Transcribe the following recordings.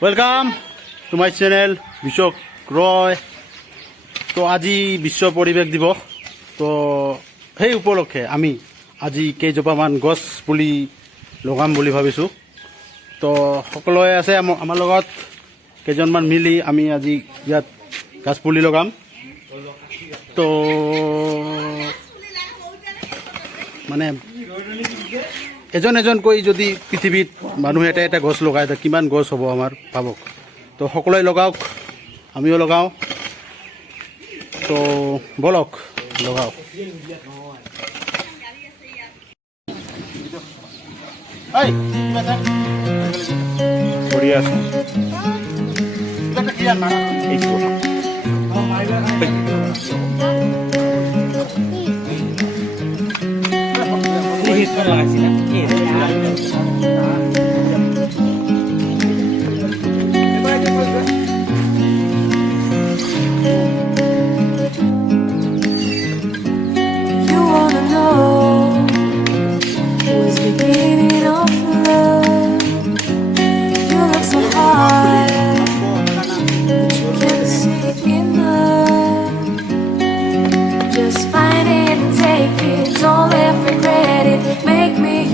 Welcome to my channel Bishok Roy. তো আজি বিশ্ব পৰিৱেশ দিৱস। তো সেই উপলক্ষে আমি আজি কেইজোপামান গছ পুলি লগাম বুলি ভাবিছোঁ। তো সকলোৱে আছে আমাৰ লগত, কেইজনমান মিলি আমি আজি ইয়াত গছ পুলি লগাম। তো মানে এজন এজনকৈ যদি পৃথিৱীত মানুহে এটা এটা গছ লগায় তো কিমান গছ হ'ব আমাৰ ভাবক। তো সকলোৱে লগাওক, আমিও লগাওঁ। তো বলক লগাও।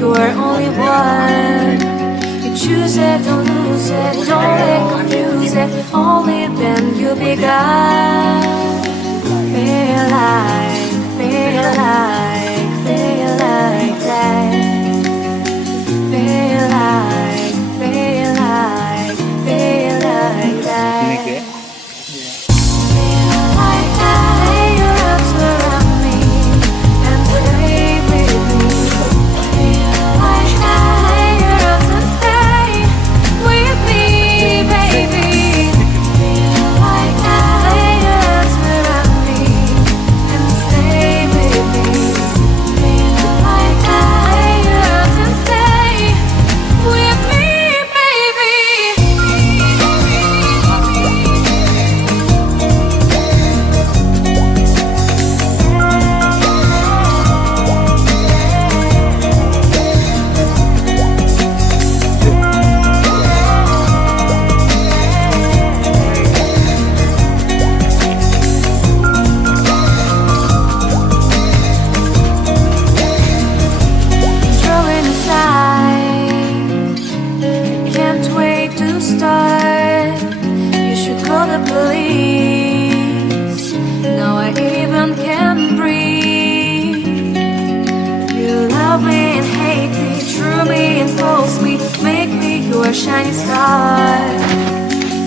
You're only one. You choose it, don't lose it, don't get confused it. Only then you'll be God. Feel like that. Feel like that. Your shining star,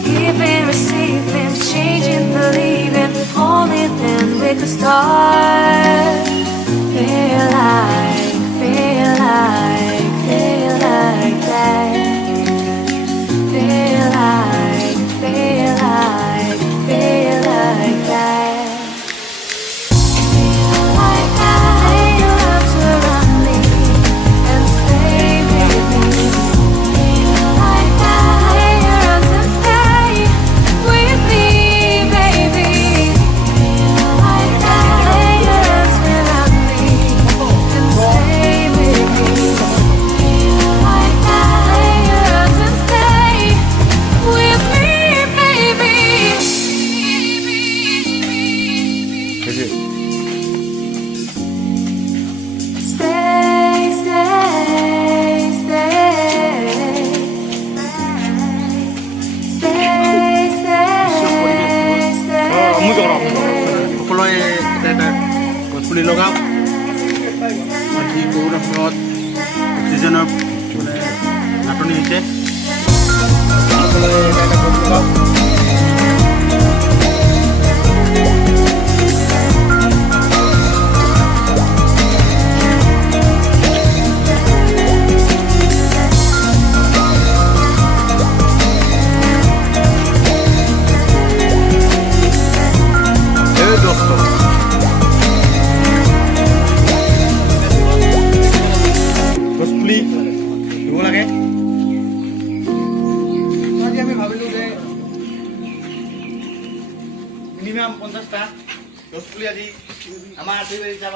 giving, receiving, changing, believing, only then we can start. Feel like that. Feel like that. সকলোৱে এটা গছ পুলি লগাম। আজি corona ফলত অক্সিজেনৰ নাটনি হৈছে। গছ পুলি ৰুব লাগে। আজি আমি ভাবিলোঁ যে মিনিমাম 50টা গছ পুলি আজি আমাৰ 2 বাজি যাব